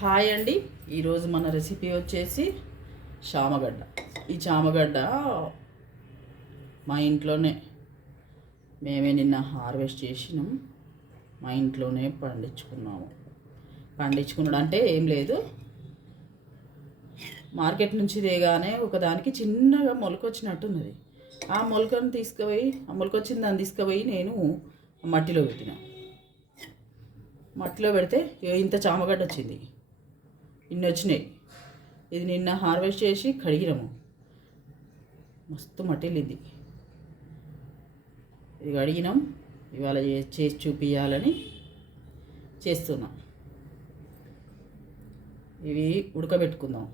Hi అండి. ఈరోజు మన రెసిపీ వచ్చేసి చామగడ్డ. ఈ చామగడ్డ మా ఇంట్లోనే మేమే నిన్న హార్వెస్ట్ చేసినాం. మా ఇంట్లోనే పండించుకున్నాడు అంటే ఏం లేదు, మార్కెట్ నుంచి తేగానే ఒకదానికి చిన్నగా మొలకొచ్చినట్టున్నది. ఆ మొలకొచ్చిన దాన్ని తీసుకుపోయి నేను మట్టిలో పెట్టిన. మట్టిలో పెడితే ఇంత చామగడ్డ వచ్చింది. ఇన్ని వచ్చినాయి. ఇది నిన్న హార్వెస్ట్ చేసి కడిగినాము. మస్తు మట్టిల్లింది. ఇది కడిగినాం. ఇవాళ చేసి చూపించాలని చేస్తున్నాం. ఇవి ఉడకబెట్టుకుందాం.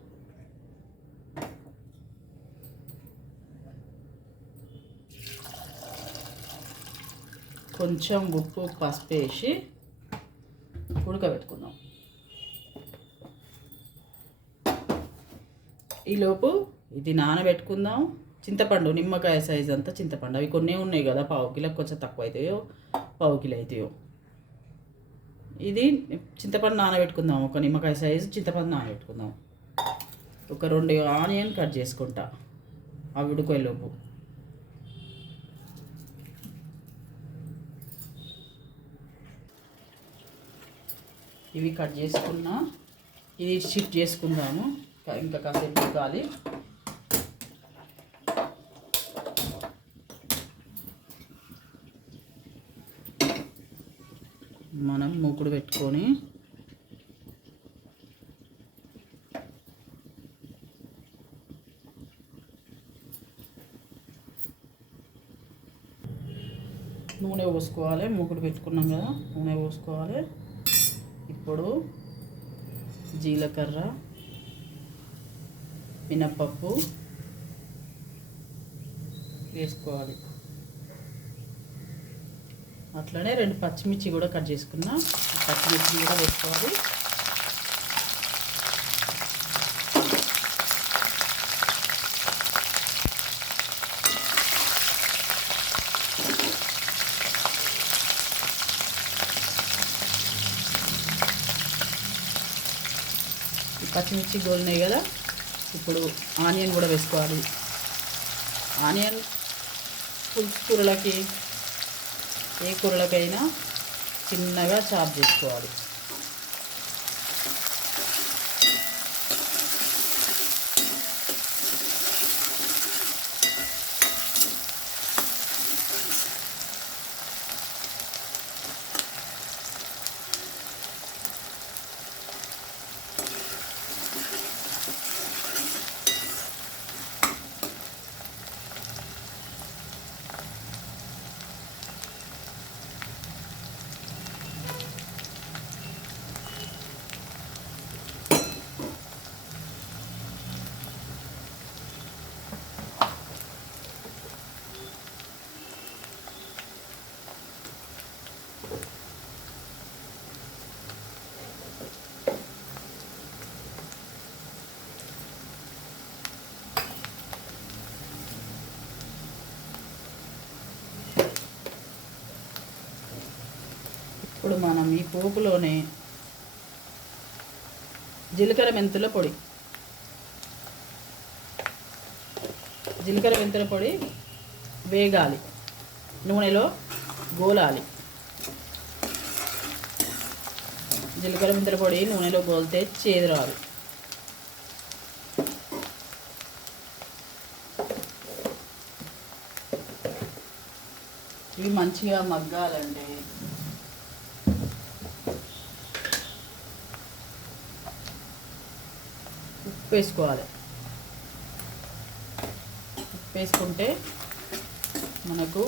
కొంచెం ఉప్పు పసుపు వేసి ఉడకబెట్టుకుందాం. ఈలోపు ఇది నానబెట్టుకుందాం. చింతపండు, నిమ్మకాయ సైజ్ అంతా చింతపండు. అవి కొన్ని ఉన్నాయి కదా, పావు కిలోకి కొంచెం తక్కువ అవుతాయో, పావు కిలో అవుతాయో. ఇది చింతపండు నానబెట్టుకుందాం. ఒక నిమ్మకాయ సైజు చింతపండు నానబెట్టుకుందాం. ఒక 2 ఆనియన్ కట్ చేసుకుంటా అవి ఉడికేలోపు. ఇవి కట్ చేసుకున్నా. ఇది షిఫ్ట్ చేసుకుందాము. ఇంకా కాసేపు ఉడకాలి. మనం మూకుడు పెట్టుకొని నూనె పోసుకోవాలి. మూకుడు పెట్టుకున్నాం కదా, నూనె పోసుకోవాలి. ఇప్పుడు జీలకర్ర, మినప్పప్పు వేసుకోవాలి. అట్లనే 2 పచ్చిమిర్చి కూడా కట్ చేసుకున్నా. పచ్చిమిర్చి కూడా వేసుకోవాలి. పచ్చిమిర్చి గోలినాయి కదా, ఇప్పుడు ఆనియన్ కూడా వేసుకోవాలి. ఆనియన్ పులుసు కూరలకి, ఏ కూరలకైనా చిన్నగా చాప్ చేసుకోవాలి. ఇప్పుడు మనం ఈ పోపులోనే జీలకర్ర మెంతుల పొడి వేగాలి, నూనెలో గోలాలి. జీలకర్ర మెంతుల పొడి నూనెలో గోలితే చేదు రాదు. ఇవి మంచిగా మగ్గాలండి. ఉప్పు వేసుకోవాలి. ఉప్పు వేసుకుంటే మనకు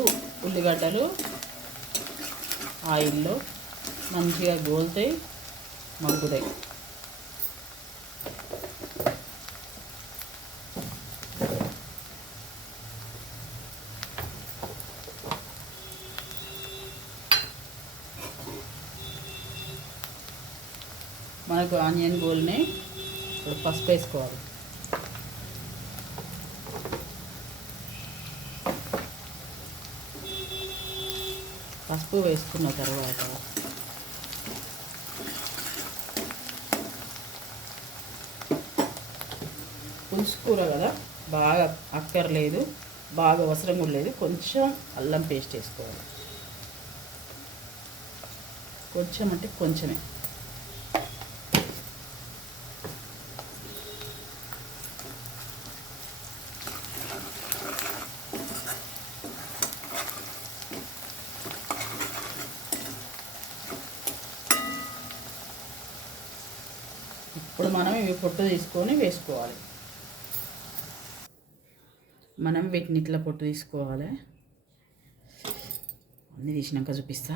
ఉల్లిగడ్డలు ఆయిల్లో మంచిగా గోలుతాయి, మగ్గుతాయి. మనకు ఆనియన్ గోల్ని ఇప్పుడు పసుపు వేసుకోవాలి. పసుపు వేసుకున్న తర్వాత పులుసు కూర కదా, బాగా అక్కర్లేదు, బాగా అవసరం కూడా లేదు. కొంచెం అల్లం పేస్ట్ వేసుకోవాలి, కొంచెం అంటే కొంచెమే. ఇప్పుడు మనం ఇవి పొట్టు తీసుకొని వేసుకోవాలి. మనం వీటిని ఇట్లా పొట్టు తీసుకోవాలి. అన్నీ తీసినాక చూపిస్తా.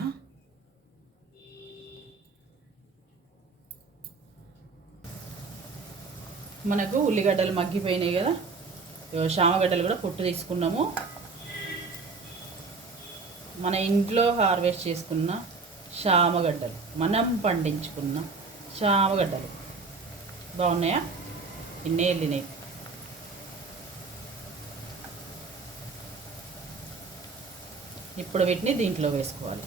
మనకు ఉల్లిగడ్డలు మగ్గిపోయినాయి కదా, శామగడ్డలు కూడా పొట్టు తీసుకున్నాము. మన ఇంట్లో హార్వెస్ట్ చేసుకున్న శామగడ్డలు, మనం పండించుకున్న శామగడ్డలు బాగున్నాయా? ఇన్నే వెళ్ళినాయి. ఇప్పుడు వీటిని దీంట్లో వేసుకోవాలి.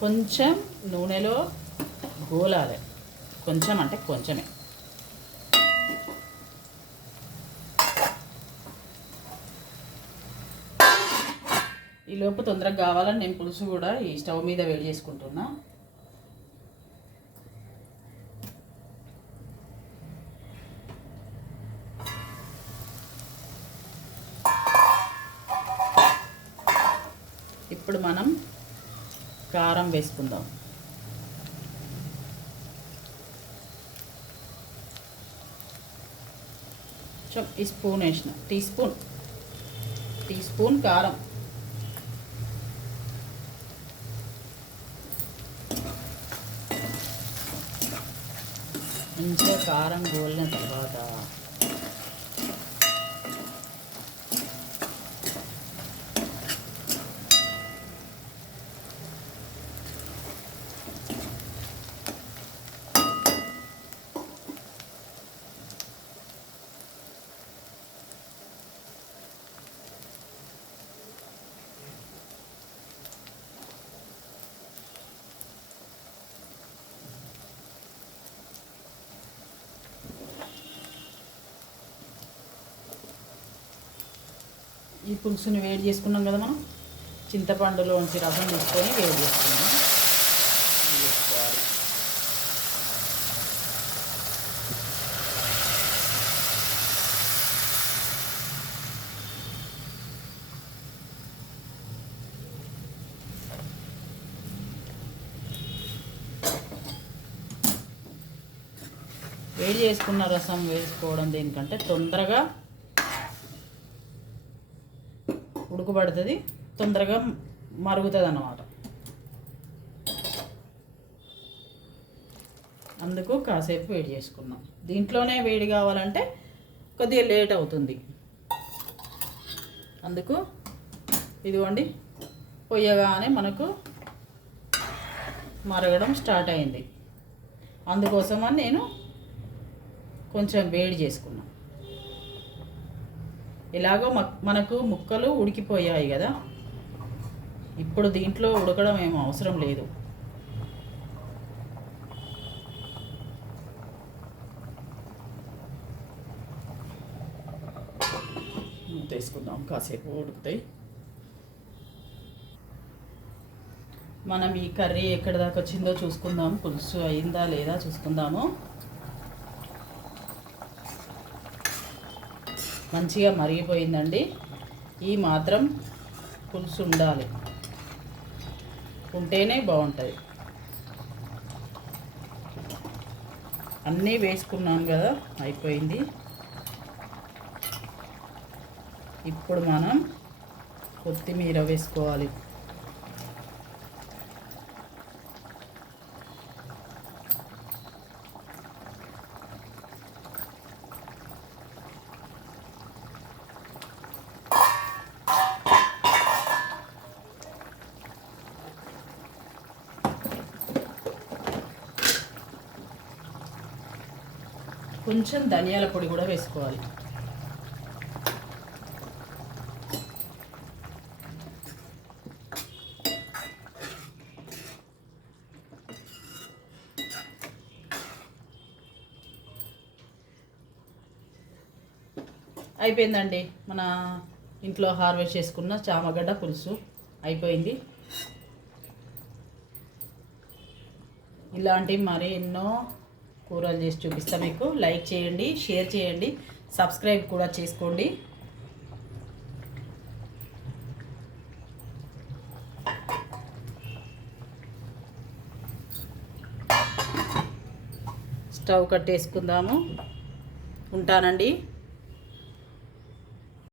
కొంచెం నూనెలో గోలాలి, కొంచెం అంటే కొంచెమే. ఈ లోపు తొందరగా కావాలని నేను పులుసు కూడా ఈ స్టవ్ మీద వేడి చేసుకుంటున్నా. ఇప్పుడు మనం కారం వేసుకుందాం. ఈ స్పూన్ వేసిన, టీ స్పూన్ కారం. మంచిగా కారం గోలిన తర్వాత ఈ పులుసుని వేడి చేసుకున్నాం కదా, మనం చింతపండులోంచి రసం తీసుకొని వేడి చేసుకున్నాం. వేసుకోవాలి. వేడి చేసుకున్న రసం వేసుకోవడం దేనికంటే తొందరగా ఉడకబడుతుంది, తొందరగా మరుగుతుంది అన్నమాట. అందుకు కాసేపు వేడి చేసుకున్నాం. దీంట్లోనే వేడి కావాలంటే కొద్దిగా లేట్ అవుతుంది. అందుకు ఇదిగోండి, పొయ్యగానే మనకు మరగడం స్టార్ట్ అయింది. అందుకోసమని నేను కొంచెం వేడి చేసుకున్నాను. ఇలాగో మనకు ముక్కలు ఉడికిపోయాయి కదా, ఇప్పుడు దీంట్లో ఉడకడం ఏమో అవసరం లేదు. తీసుకుందాం, కాసేపు ఉడుకుతాయి. మనం ఈ కర్రీ ఎక్కడి దాకా వచ్చిందో చూసుకుందాం. పులుసు అయిందా లేదా చూసుకుందాము. మంచిగా మరిగిపోయిందండి. ఈ మాత్రం పులుసు ఉండాలి, ఉంటేనే బాగుంటుంది. అన్నీ వేసుకున్నాం కదా, అయిపోయింది. ఇప్పుడు మనం కొత్తిమీర వేసుకోవాలి. కొంచెం ధనియాల పొడి కూడా వేసుకోవాలి. అయిపోయిందండి మన ఇంట్లో హార్వెస్ట్ చేసుకున్న చామగడ్డ పులుసు అయిపోయింది. ఇలాంటి మరి ఎన్నో కూరలు చేసి చూపిస్తా మీకు. లైక్ చేయండి, షేర్ చేయండి, సబ్స్క్రైబ్ కూడా చేసుకోండి. స్టవ్ కట్టేసుకుందాము. ఉంటానండి.